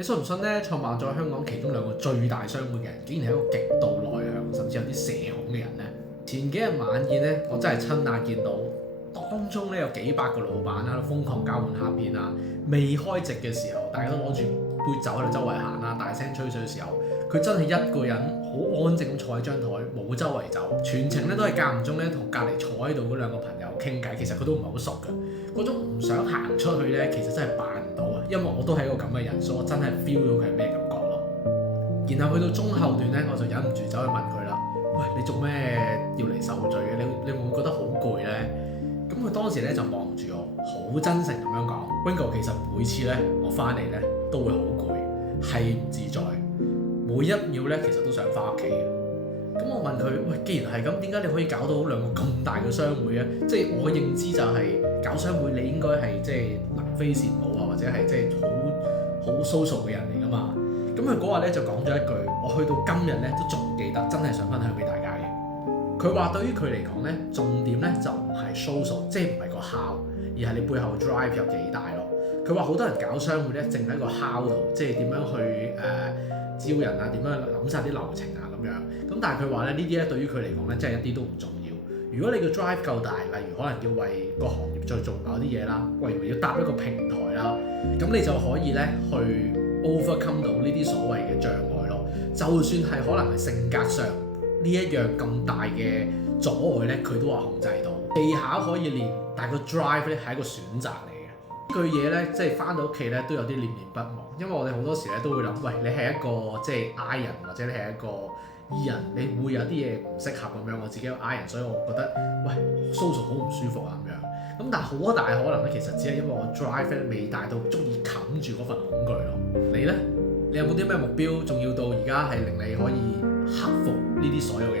你信唔信咧？創辦咗香港其中兩個最大商會嘅人，竟然係一個極度內向，甚至有啲社恐嘅人咧。前幾日晚宴咧，我真係親眼見到，當中咧有幾百個老闆啦，瘋狂交換卡片啊。未開席嘅時候，大家都攞住杯酒喺度周圍行啦，大聲吹水嘅時候，佢真係一個人好安靜咁坐喺張台，冇周圍走，全程咧都係間唔中咧同隔離坐喺度嗰兩個朋友傾偈。其實佢都唔係好熟嘅。嗰種唔想行出去咧，其實真係扮唔到啊！因為我都係一個咁嘅人，所以我真係 feel 到佢係咩感覺咯。然後去到中後段咧，我就忍唔住走去問佢啦：喂，你做咩要嚟受罪嘅？你會唔會覺得好攰咧？咁佢當時咧就望住我，好真誠咁樣講：Ringo，其實每次咧我翻嚟咧都會好攰，係唔自在，每一秒咧其實都想翻屋企嘅。咁我問佢：喂，既然係咁，點解你可以搞到兩個咁大嘅商會啊？即係我嘅認知就係搞商會，你應該係即係能飛羨慕啊，或者係即係好 social 嘅人嚟噶嘛。咁佢嗰日咧就講咗一句，我去到今日咧都仲記得，真係想分享俾大家嘅。佢話對於佢嚟講咧，重點咧就唔係 social，即係唔係個 how，而係你背後 drive 有幾大咯。佢話好多人搞商會咧，淨喺個 how 度，即係點樣去招人啊，點樣諗晒啲流程啊咁樣。咁但係佢話咧，呢啲咧對於佢嚟講咧，真係一啲都唔重要。如果你個 drive 夠大，例如可能要為個行業再做某啲嘢啦，例如要搭一個平台啦，咁你就可以咧去 overcome 到呢啲所謂嘅障礙咯。就算係可能係性格上呢一樣咁大嘅阻礙咧，佢都話控制到。技巧可以練，但係個 drive 咧係一個選擇嚟嘅。呢句嘢咧，即係翻到屋企咧都有啲念念不忘，因為我哋好多時咧都會諗，喂，你係一個即係 I 人，或者你係一個 E 人，你會有啲嘢唔適合咁樣。我自己係 I 人，所以我覺得喂 social 好唔舒服啊咁樣。咁但係好大可能咧，其實只係因為我 drive 咧未大到足以冚住嗰份恐懼咯。你咧，你有冇啲咩目標，仲要到而家係令你可以克服呢啲所有嘅